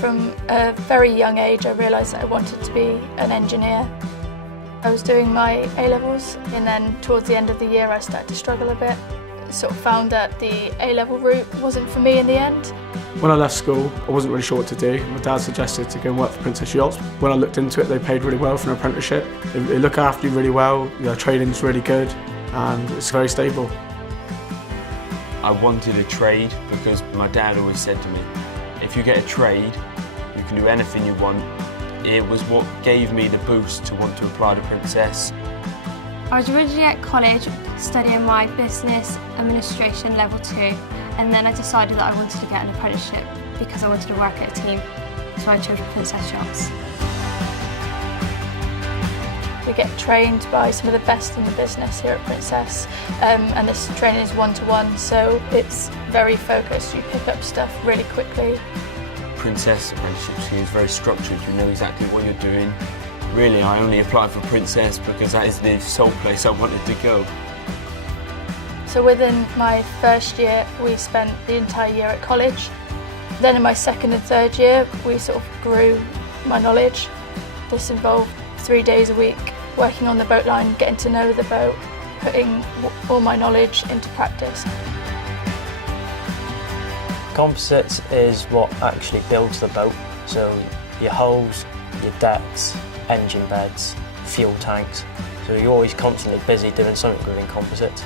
From a very young age, I realised that I wanted to be an engineer. I was doing my A-levels, and then towards the end of the year I started to struggle a bit. Sort of found that the A-level route wasn't for me in the end. When I left school, I wasn't really sure what to do. My dad suggested to go and work for Princess Yachts. When I looked into it, they paid really well for an apprenticeship. They look after you really well, their training's really good, and it's very stable. I wanted a trade because my dad always said to me, if you get a trade, you can do anything you want. It was what gave me the boost to want to apply to Princess. I was originally at college studying my business administration level 2, and then I decided that I wanted to get an apprenticeship because I wanted to work at a team, so I chose Princess Yachts. We get trained by some of the best in the business here at Princess, and this training is one-to-one, so it's very focused. You pick up stuff really quickly. Princess apprenticeship scheme is very structured. You know exactly what you're doing. Really, I only applied for Princess because that is the sole place I wanted to go. So within my first year, we spent the entire year at college. Then in my second and third year, we sort of grew my knowledge. This involved 3 days a week, working on the boat line, getting to know the boat, putting all my knowledge into practice. Composites is what actually builds the boat, so your hulls, your decks, engine beds, fuel tanks, so you're always constantly busy doing something within composites.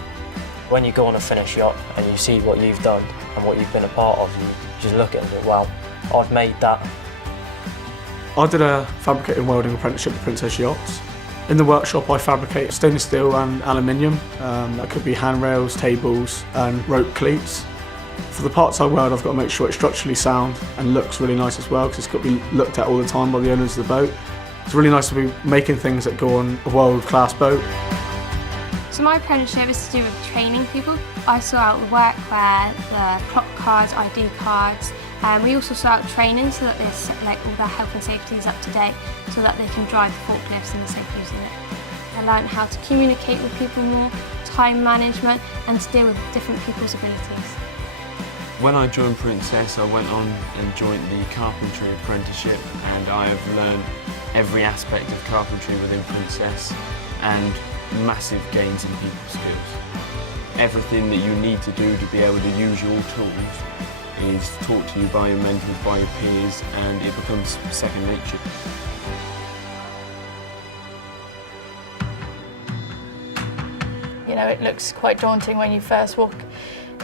When you go on a finished yacht and you see what you've done and what you've been a part of, you just look at it and go, wow, I've made that. I did a fabricating welding apprenticeship at Princess Yachts. In the workshop I fabricate stainless steel and aluminium. That could be handrails, tables and rope cleats. For the parts I weld, I've got to make sure it's structurally sound and looks really nice as well, because it's got to be looked at all the time by the owners of the boat. It's really nice to be making things that go on a world-class boat. So my apprenticeship is to do with training people. I sort out the workwear, the clock cards, ID cards. We also sort out training so that all their health and safety is up to date, so that they can drive the forklifts and the safe using it. I learned how to communicate with people more, time management, and to deal with different people's abilities. When I joined Princess, I went on and joined the carpentry apprenticeship, and I have learned every aspect of carpentry within Princess and massive gains in people skills. Everything that you need to do to be able to use your tools is taught to you by your mentors, by your peers, and it becomes second nature. You know, it looks quite daunting when you first walk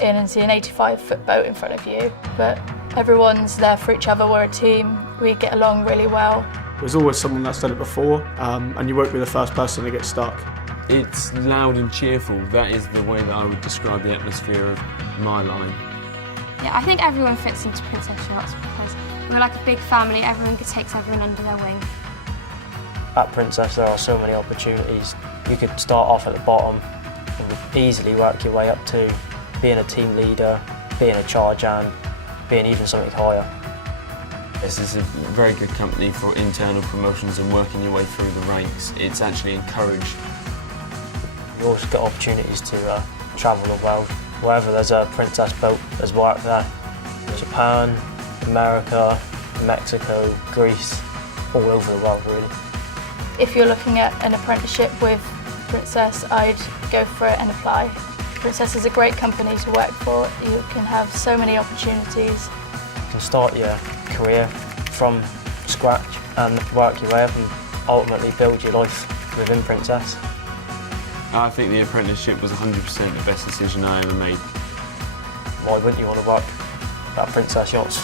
in and see an 85-foot boat in front of you, but everyone's there for each other. We're a team, we get along really well. There's always someone that's done it before, and you won't be the first person to get stuck. It's loud and cheerful. That is the way that I would describe the atmosphere of my line. Yeah, I think everyone fits into Princess Yachts because we're like a big family. Everyone takes everyone under their wing. At Princess there are so many opportunities. You could start off at the bottom and easily work your way up to being a team leader, being a charge hand, being even something higher. This is a very good company for internal promotions and working your way through the ranks. It's actually encouraged. You also get opportunities to travel the world. Wherever there's a Princess boat, there's work there. Japan, America, Mexico, Greece, all over the world really. If you're looking at an apprenticeship with Princess, I'd go for it and apply. Princess is a great company to work for. You can have so many opportunities. You can start your career from scratch and work your way up and ultimately build your life within Princess. I think the apprenticeship was 100% the best decision I ever made. Why wouldn't you want to work at Princess Yachts?